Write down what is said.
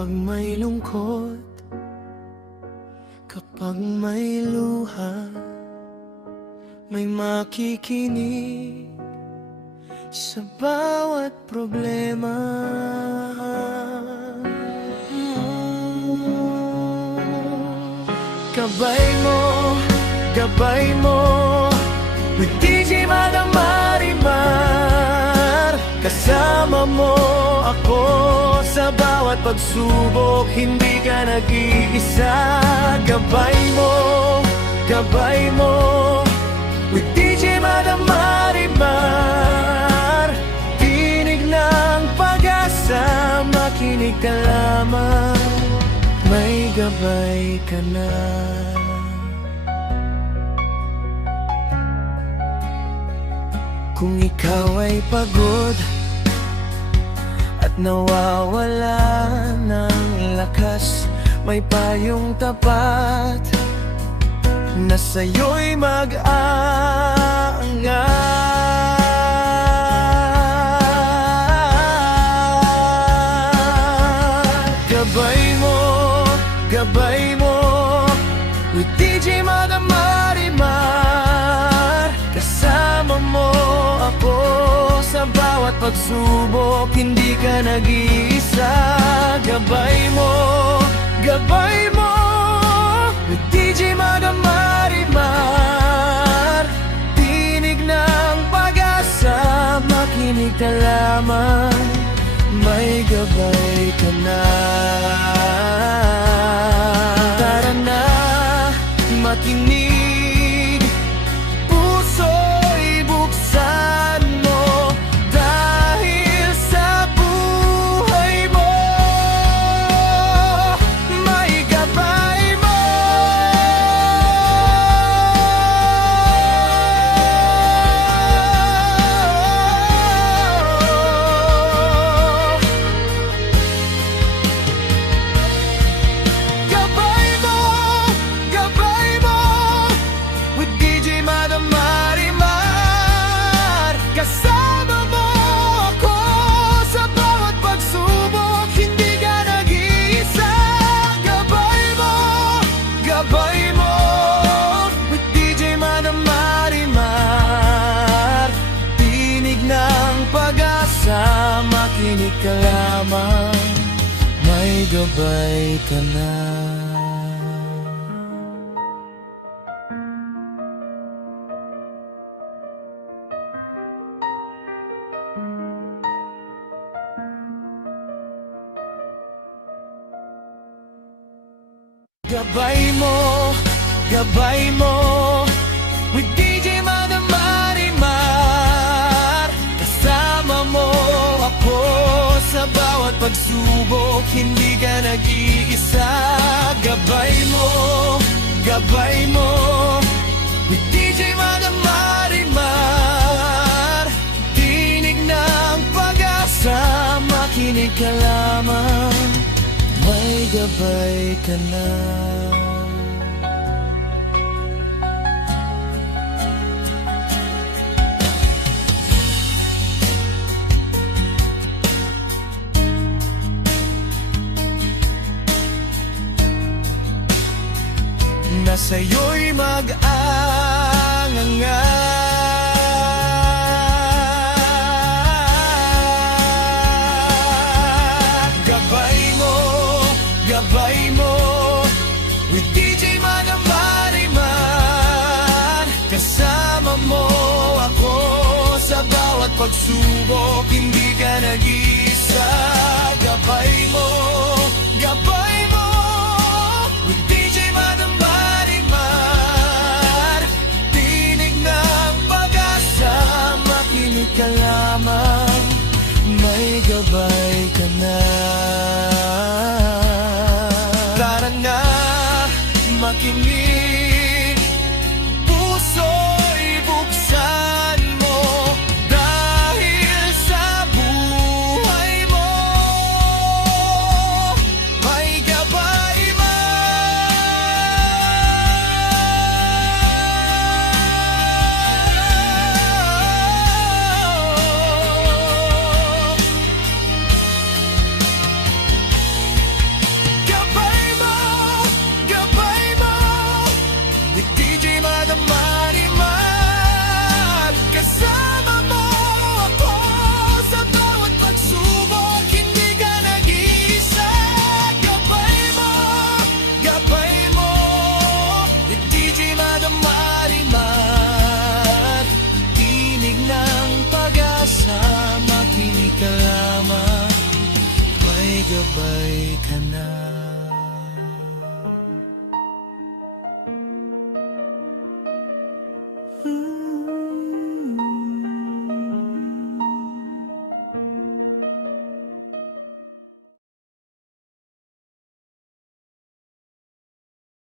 Kapag may lungkot, kapag may luha, may makikinig sa bawat problema. Gabay mo with DJ Madam Marimar. Kasama mo ako sa bawat pagsubok, hindi ka nag-iisa. Gabay mo with DJ Madam Marimar. Tinig ng pag-asa, makinig ka lamang, may gabay ka na. Kung ikaw ay pagod at nawawala ng lakas, may payong tapat na sa'yo'y mag-aangat. Gabay mo with DJ Madam Marimar. Kasama mo ako sa bawat pagsubok, hindi ka nag-iisa. Gabay mo with DJ Madam Marimar. Tinig ng pag-asa, makinig ka lamang, may gabay ka na. Tara na, makinig, puso'y buksan mo, dahil sa buhay mo, may gabay mo. Gabay mo with DJ Madam Marimar. Kasama mo ako sa bawat pagsubok, hindi ka nag-iisa. Gabay mo with DJ Madam Marimar. Tinig ng pag-asa, makinig ka lamang, may gabay ka na. Gabay mo with DJ Madam Marimar. Kasama mo ako sa bawat pagsubok, hindi ka nag-iisa. Gabay mo with DJ Madam Marimar. Tinig ng pag-asa, makinig ka lamang, may gabay ka na. Na sa'yo'y mag-aangat. Gabay mo with DJ Madam Marimar. Kasama mo ako sa bawat pagsubok, hindi ka nag-iisa. Gabay mo with DJ Madam Marimar. Tinig ng pag-asa, makinig ka lamang, may gabay ka na. Tara na, makinig, puso'y buksan mo, dahil sa buhay mo, may gabay mo. Marimat. Kasama mo ako sa bawat pagsubok, hindi ka nag-iisa. Gabay mo, ni DJ Marimat. Tinig ng pag-asa, makinig ka lamang, may gabay ka na.